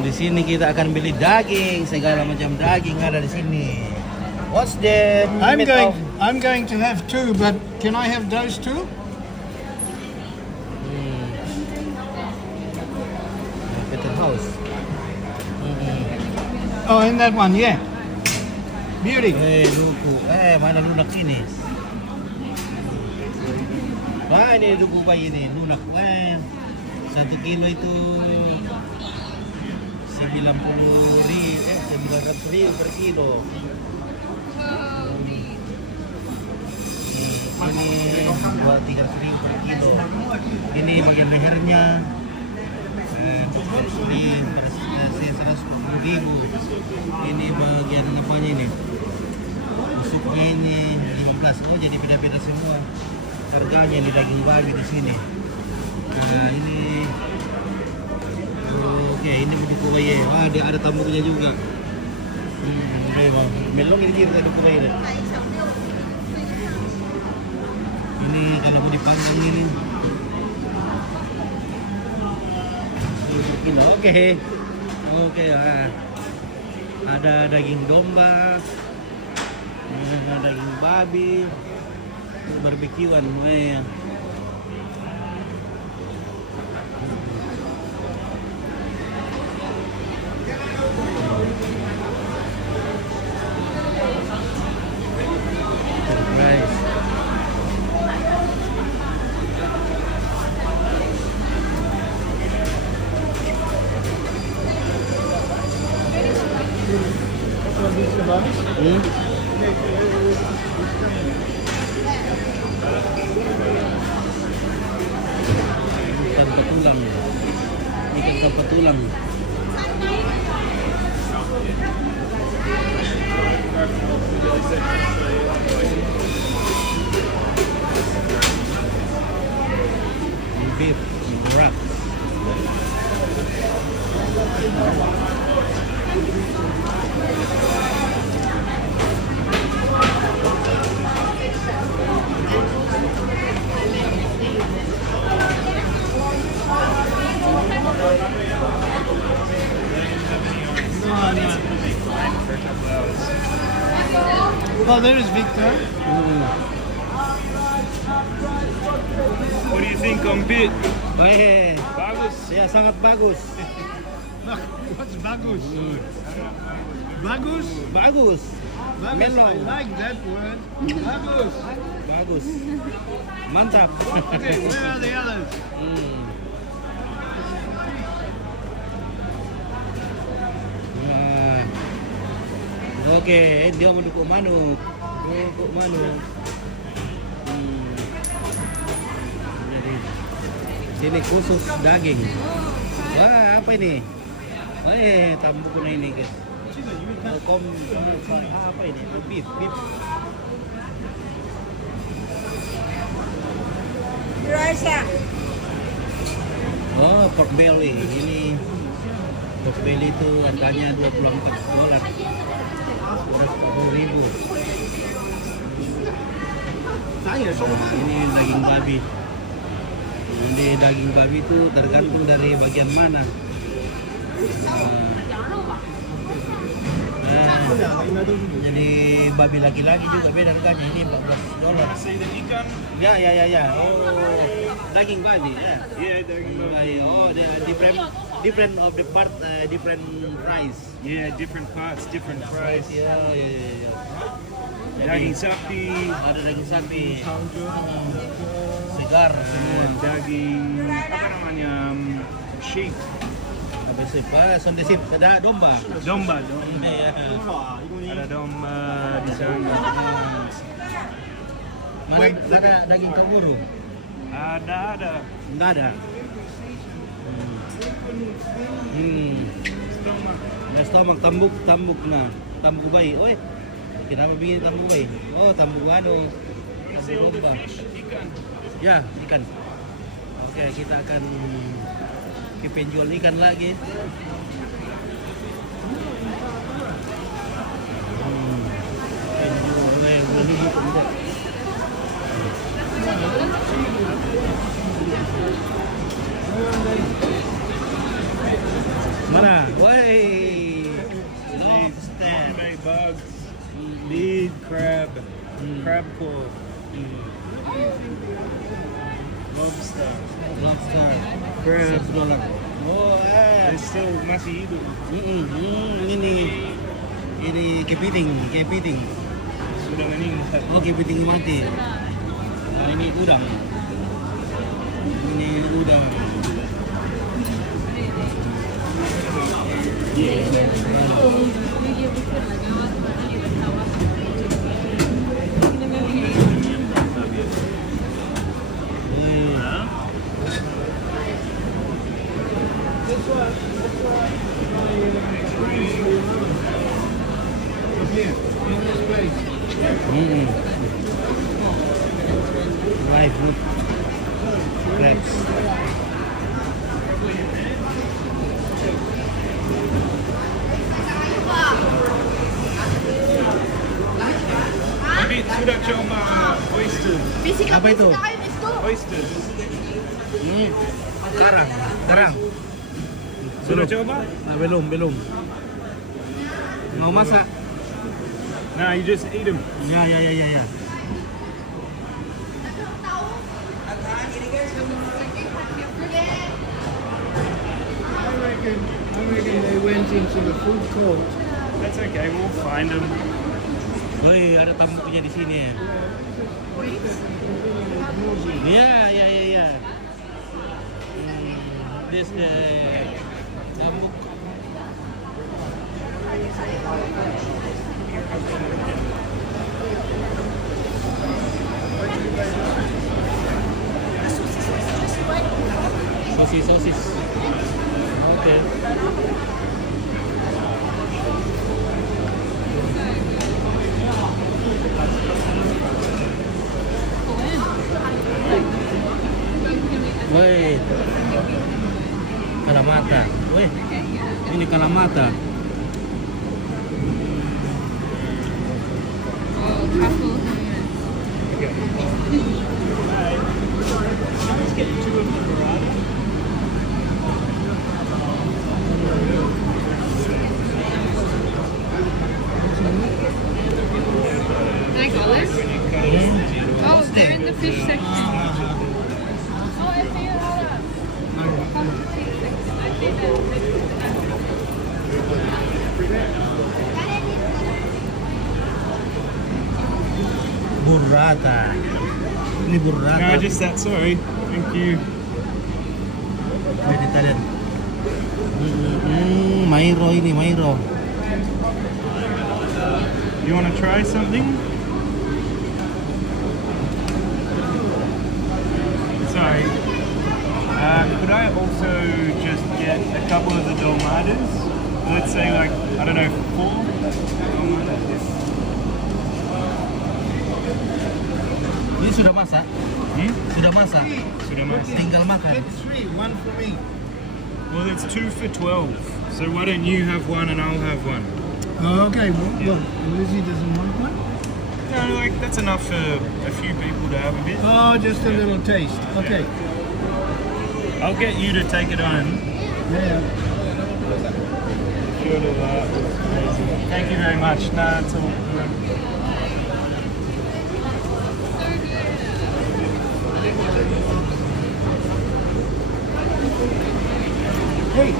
Di sini kita akan beli daging, segala macam daging ada di sini. What's the meat of? I'm going to have two, but can I have those two? Better house. Oh, in that one, yeah. Beauty. Duku. Mana lunak ini? Wah, ini duku bayi ini, lunak. 1 kilo itu 900.000 per kilo. Ini 300.000 per kilo. Ini bagian lehernya. 140.000. Ini bagian apanya ini? Busuknya ini 15. Oh, jadi beda-beda semua harganya di daging babi di sini. Nah, ini oke, ini begitu ya. Ada tambuknya juga. Melong ini kita ada kubai. Ini kalau mau dipanggang ini. Oke. Ada daging domba, ada daging babi, barbekyuan semuanya. Ikan tanpa tulang. Beef wrap. Oh, there is Victor. What do you think on bit? Bagus. Ya, sangat bagus. What's bagus? Bagus? Bagus. Bagus. Melon. I like that word. Bagus. Bagus. Mantap. Okay, where are the others? Nah. Oke, dia mendukung manuk. Jadi, sini khusus daging. Wah, apa ini? Tambuknya ini guys. Apa ini? Beef. Oh, pork belly. Ini pork belly itu harganya $24. 10.000. Nah, ini daging babi. Ini daging babi itu tergantung dari bagian mana. Jadi babi laki-laki juga beda harganya. Ini $14. Ya. Oh, daging babi. Yeah, daging babi. Oh, different of the part, different price. Yeah, different parts, different price. Ya. Daging sapi, Ada daging sapi. Segar semua. daging apa namanya? Sheep. Apa sih? Sondesip. Ada domba. Domba. Iya. Ada domba di sana. Mana ada daging kanguru? Ada. Enggak ada. Nah, stomach tambuk nah. Tambuk bayi. Oi. Kenapa begini tambuk bayi? Oh, tambuk tambuk domba. Ikan. Ya, ikan. Oke, kita akan penjual ikan lagi. Mana? Woi. Lobster. Bay bugs, lead crab, crab claw, lobster, Lobster. crab. $6. Oh, It's still masih hidup. Ini kepiting. Sudah meninggal. Oh, kepiting mati. Nah, ini udang. Ini udang. Live food. Crabs. Tapi sudah coba oysters. Apa itu? Oysters. Karang. Sudah coba? Nah, belum. Mau masak? Nah, you just eat them. Ya. I reckon they went into the food court. That's okay. We'll find them. Woi, ada tamunya di sini ya. Iya. This tamuk. Sosis. Oke. Woi, kalamata. Woi, ini kalamata. Can I go this? Oh, they're in the fish section. Oh, I see it all up. Come to the fish section. I see Burrata. Ini burrata. No, just that. Sorry. Thank you. Vegetarian. Mairo. You want to try something? Sorry. Could I also just get a couple of the dolmadas? Let's say like, I don't know, 4 dolmadas. Ini sudah masak? Sudah masak? Sudah masak. Tinggal makan. Get 3, 1 for me. Well, it's 2 for 12. So why don't you have one and I'll have one? Oh, okay, well, Lizzie doesn't want one? No, like that's enough for a few people to have a bit. Oh, just a little taste. Okay. I'll get you to take it on. Yeah. Thank you very much. Nah, it's all. Hey,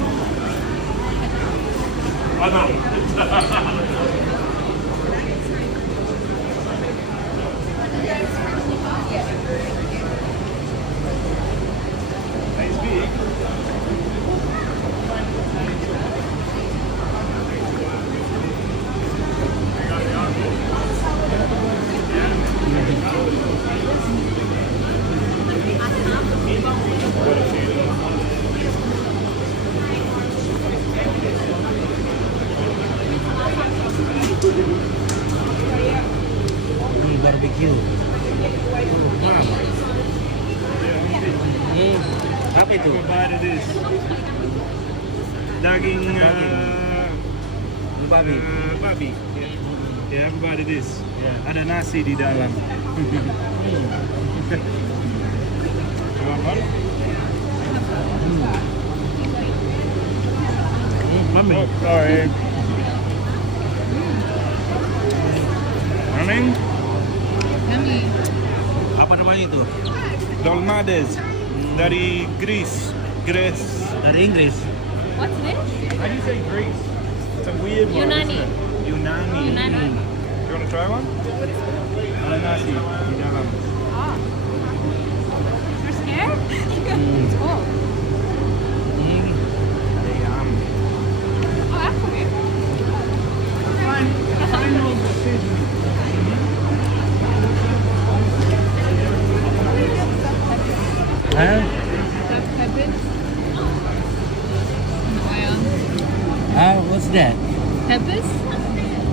Barbecue. Apa itu? Provide this. Daging Babi. babi. Yeah, everybody this. Yeah. Ada nasi di dalam. You want one? Mami. Oh, sorry. Running? Yummy. Apa namanya itu? Dolmades. Dari Greece. Greece. Dari Inggris. What's this? How do you say Greece? It's a weird one. Yunani. Isn't it? Yunani. Yunani. You want to try one? Nasi. Di dalam. Oh. You're scared? It's cool. Ayam. Oh, actually. Final decision. Hah? That's peppers. What's that? Peppers?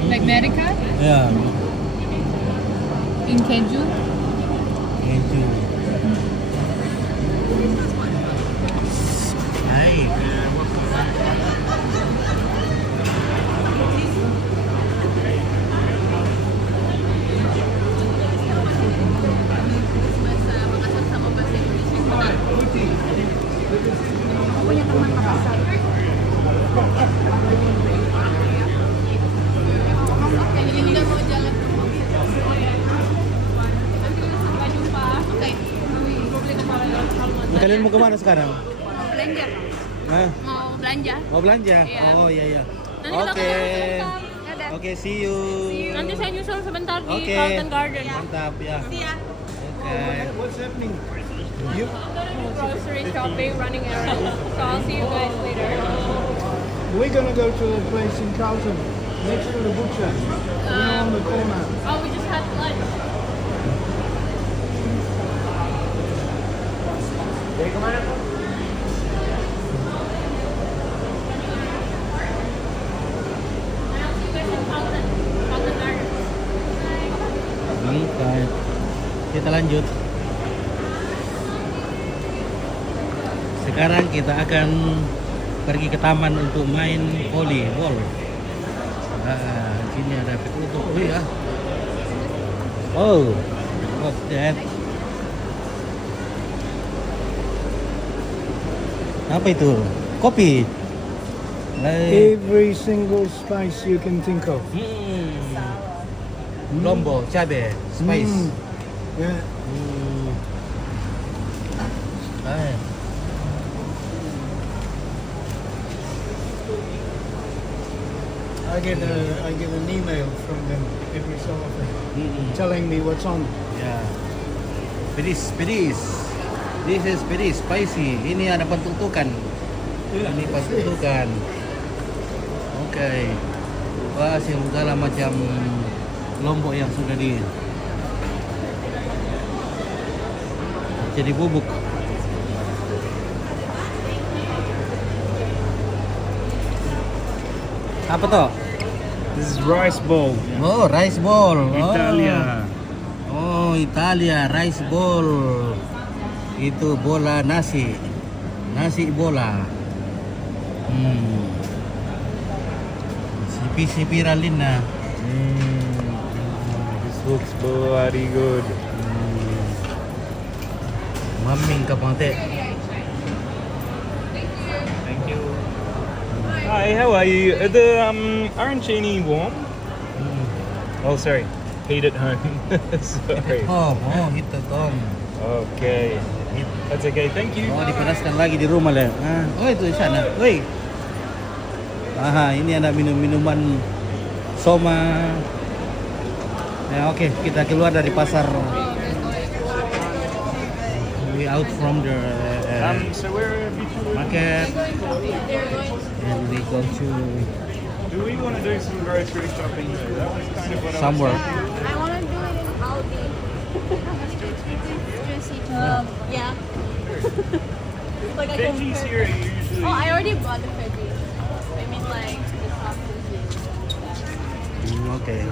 Like America? Yeah. In keju? Itu. Hai. Kalian mau kemana sekarang? Belanja. Nah, Mau belanja. mau belanja? Iya. Oh iya iya. Nanti kita Oke. ketemu. Dadah. Oke, see you. Nanti saya nyusul sebentar di Oke. Carlton Garden. Mantap ya. Oke. What's happening? You Grocery shopping, running errands. So I'll see you guys later. We're gonna go to a place in Carlton, next to the butcher. We're on the corner. Oh, we just had lunch. I'll see you guys in Carlton Garden. Baik. Kita lanjut. Sekarang kita akan pergi ke taman untuk main volleyball. Nah, sini ada petutup. Oh ya. Oh, what's that? Apa itu? Kopi. Every single spice you can think of. Lombok, cabe, spice. Mm. Yeah. Ah. I get an email from them every so often telling me what's on. Ya. Pedis, pedis. This is pedis, spicy. Ini ada pentutukan. Ini pentutukan. Oke. Wah, segala macam lombok yang sudah jadi bubuk. Apa toh? This is rice bowl. Oh, rice ball. Italia. Oh, Italia, rice ball. Itu bola nasi. Nasi bola. Sipir-sipiralin na. This looks bloody good. Maming kapante. Thank you. Hi, how are you? Are the arancini warm? Oh, sorry. Heat at home. Sorry. Oh, itu Tom. Okay. That's okay. Thank you. Oh, dipanaskan lagi di rumah lah. Oh, itu di sana. Woi. Aha, ini ada minuman soma. Ya, oke, kita keluar dari pasar. We out from the So where have you two? market and we go to Do we want to do some grocery shopping? That was kind of what somewhere. I was thinking. I want to do it in Aldi. Yeah. Like I Veggies can. here are usually. Oh, I already bought the veggies. I mean like the sausages. Okay.